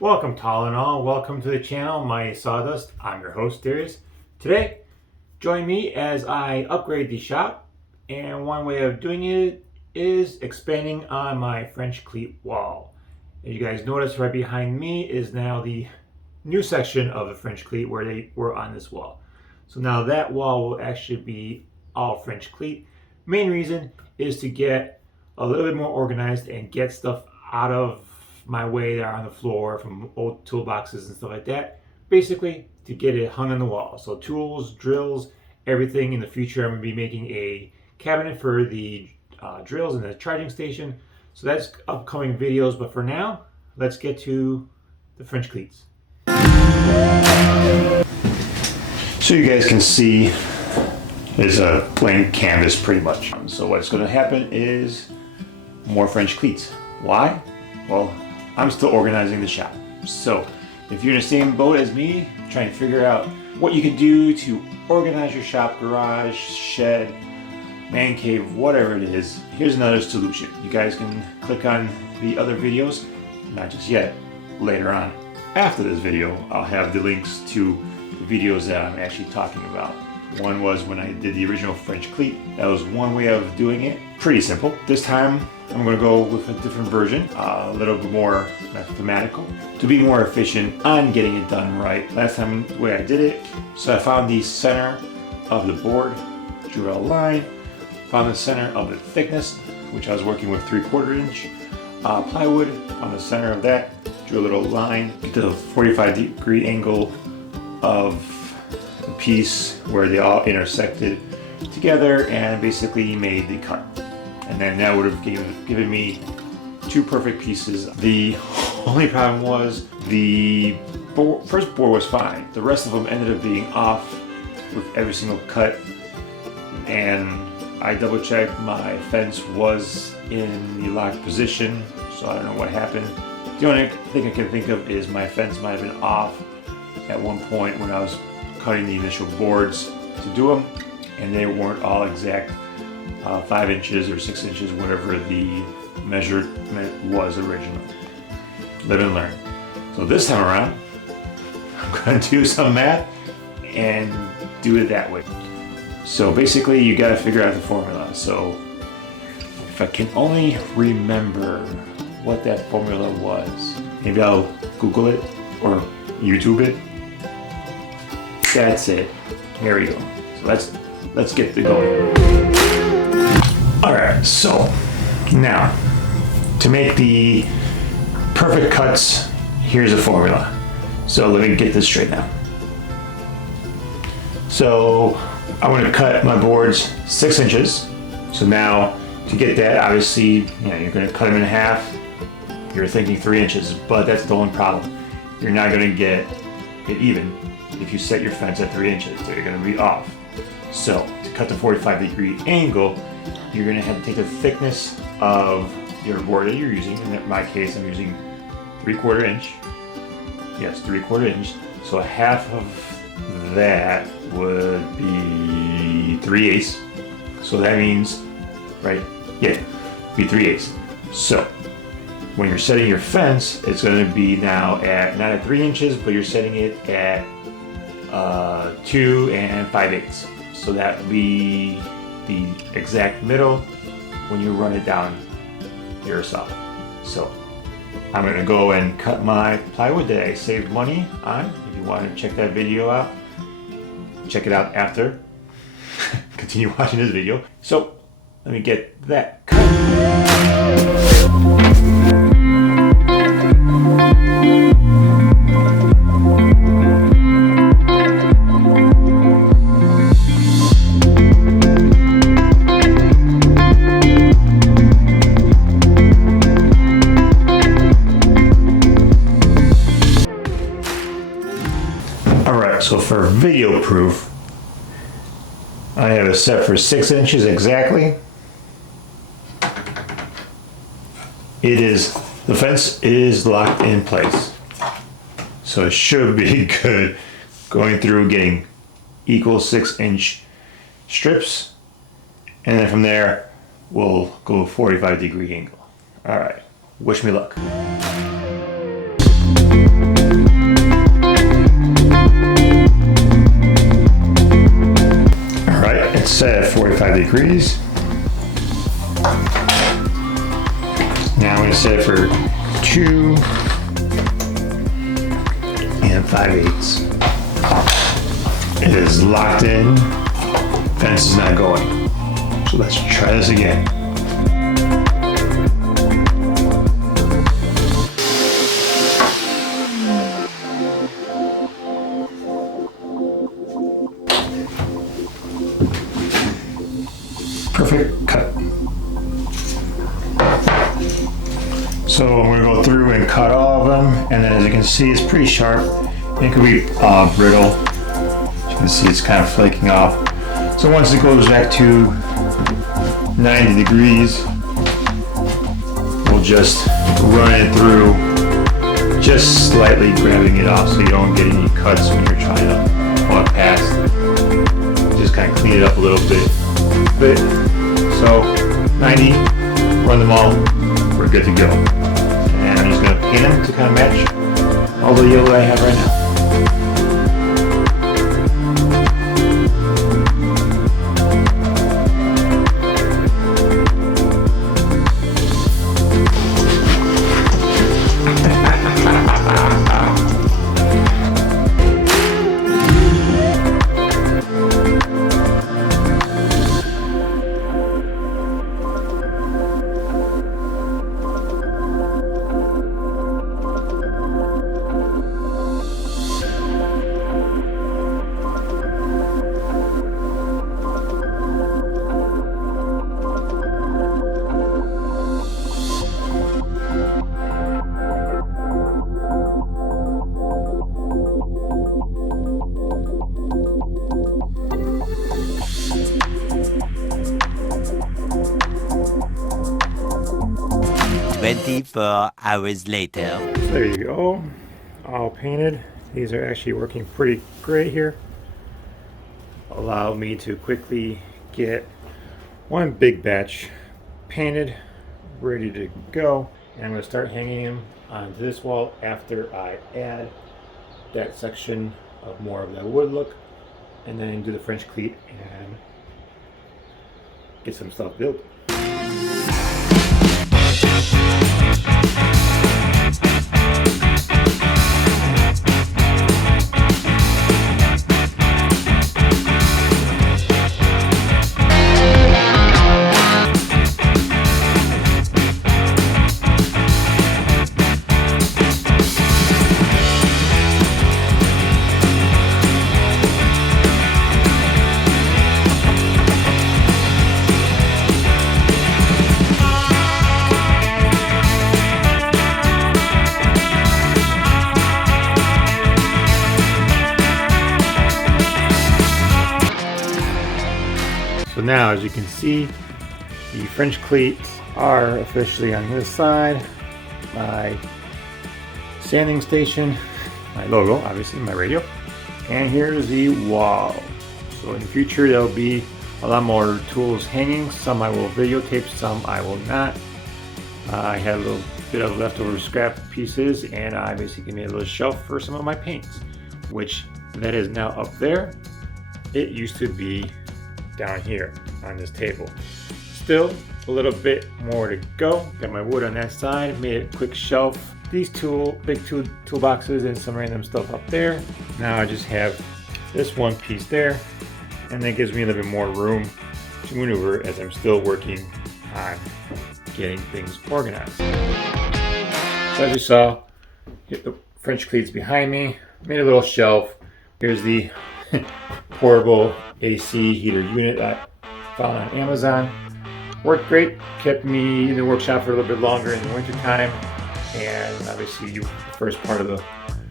Welcome, Tall and All. Welcome to the channel, My Sawdust. I'm your host, Darius. Today, join me as I upgrade the shop, and one way of doing it is expanding on my French cleat wall. As you guys notice, right behind me is now the new section of the French cleat where they were on this wall. So now that wall will actually be all French cleat. Main reason is to get a little bit more organized and get stuff out of my way there on the floor from old toolboxes and stuff like that. Basically, to get it hung on the wall. So tools, drills, everything. In the future, I'm going to be making a cabinet for the drills and the charging station. So that's upcoming videos. But for now, let's get to the French cleats. So you guys can see there's a blank canvas pretty much. So what's going to happen is more French cleats. Why? Well, I'm still organizing the shop. So if you're in the same boat as me, trying to figure out what you can do to organize your shop, garage, shed, man cave, whatever it is, here's another solution. You guys can click on the other videos, not just yet, later on. After this video, I'll have the links to the videos that I'm actually talking about. One was when I did the original French cleat. That was one way of doing it. Pretty simple. This time, I'm going to go with a different version, a little bit more mathematical, to be more efficient on getting it done right. Last time, the way I did it, so I found the center of the board, drew a line, found the center of the thickness, which I was working with 3/4 inch plywood. On the center of that, drew a little line, get the 45-degree angle of the piece where they all intersected together, and basically made the cut. And then that would have given me two perfect pieces. The only problem was the first board was fine. The rest of them ended up being off with every single cut. And I double checked, my fence was in the locked position, so I don't know what happened. The only thing I can think of is my fence might have been off at one point when I was cutting the initial boards to do them, and they weren't all exact 5 inches or 6 inches, whatever the measurement was originally. Live and learn. So this time around, I'm going to do some math and do it that way. So basically, you got to figure out the formula. So if I can only remember what that formula was, maybe I'll Google it or YouTube it. That's it. Here we go. So let's get to going. All right. So now to make the perfect cuts, here's a formula. So let me get this straight now. So I want to cut my boards 6 inches. So now to get that, obviously, you're going to cut them in half. You're thinking 3 inches, but that's the only problem. You're not going to get it even if you set your fence at 3 inches. So you're going to be off. So to cut the 45-degree angle, you're going to have to take the thickness of your board that you're using. In my case, I'm using 3/4 inch. Yes, 3/4 inch. So half of that would be 3/8. So that means, right? Yeah, be 3/8. So when you're setting your fence, it's going to be now at not at 3 inches, but you're setting it at 2 5/8. So that would be the exact middle when you run it down yourself. So I'm going to go and cut my plywood that I saved money on. If you want to check that video out, check it out after. Continue watching this video. So let me get that cut. So for video proof, I have it set for 6 inches exactly. The fence is locked in place. So it should be good going through getting equal 6-inch strips. And then from there, we'll go 45-degree angle. All right, wish me luck. 45 degrees. Now I'm going to set it for 2 5/8. It is locked in. Fence is not going. So let's try this again. Perfect cut. So we're going to go through and cut all of them, and then as you can see, it's pretty sharp. It could be brittle. As you can see, it's kind of flaking off. So once it goes back to 90 degrees, we'll just run it through, just slightly grabbing it off so you don't get any cuts when you're trying to pull it past. Just kind of clean it up a little bit. So 90, run them all, we're good to go. And I'm just going to paint them to kind of match all the yellow that I have right now. "24 hours later." So there you go, all painted. These are actually working pretty great here. Allow me to quickly get one big batch painted, ready to go. And I'm going to start hanging them on this wall after I add that section of more of that wood look, and then do the French cleat and get some stuff built. So now, as you can see, the French cleats are officially on this side. My sanding station, my logo, obviously, my radio. And here's the wall. So in the future, there'll be a lot more tools hanging. Some I will videotape, some I will not. I had a little bit of leftover scrap pieces, and I basically made a little shelf for some of my paints, which that is now up there. It used to be down here on this table. Still a little bit more to go. Got my wood on that side, made a quick shelf. These big toolboxes and some random stuff up there. Now I just have this one piece there, and that gives me a little bit more room to maneuver as I'm still working on getting things organized. So as you saw, hit the French cleats behind me, made a little shelf. Here's the portable AC heater unit I found on Amazon. Worked great, kept me in the workshop for a little bit longer in the winter time, and obviously the first part of the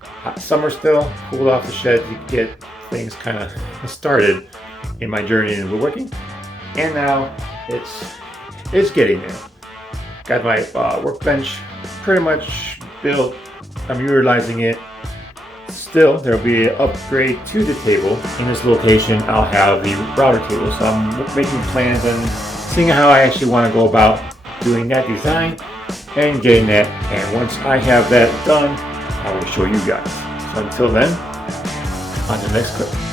hot summer still, cooled off the shed to get things kind of started in my journey in woodworking. And now it's getting there. Got my workbench pretty much built. I'm utilizing it. Still, there'll be an upgrade to the table. In this location, I'll have the router table. So I'm making plans and seeing how I actually want to go about doing that design and getting that. And once I have that done, I will show you guys. So until then, on to the next clip.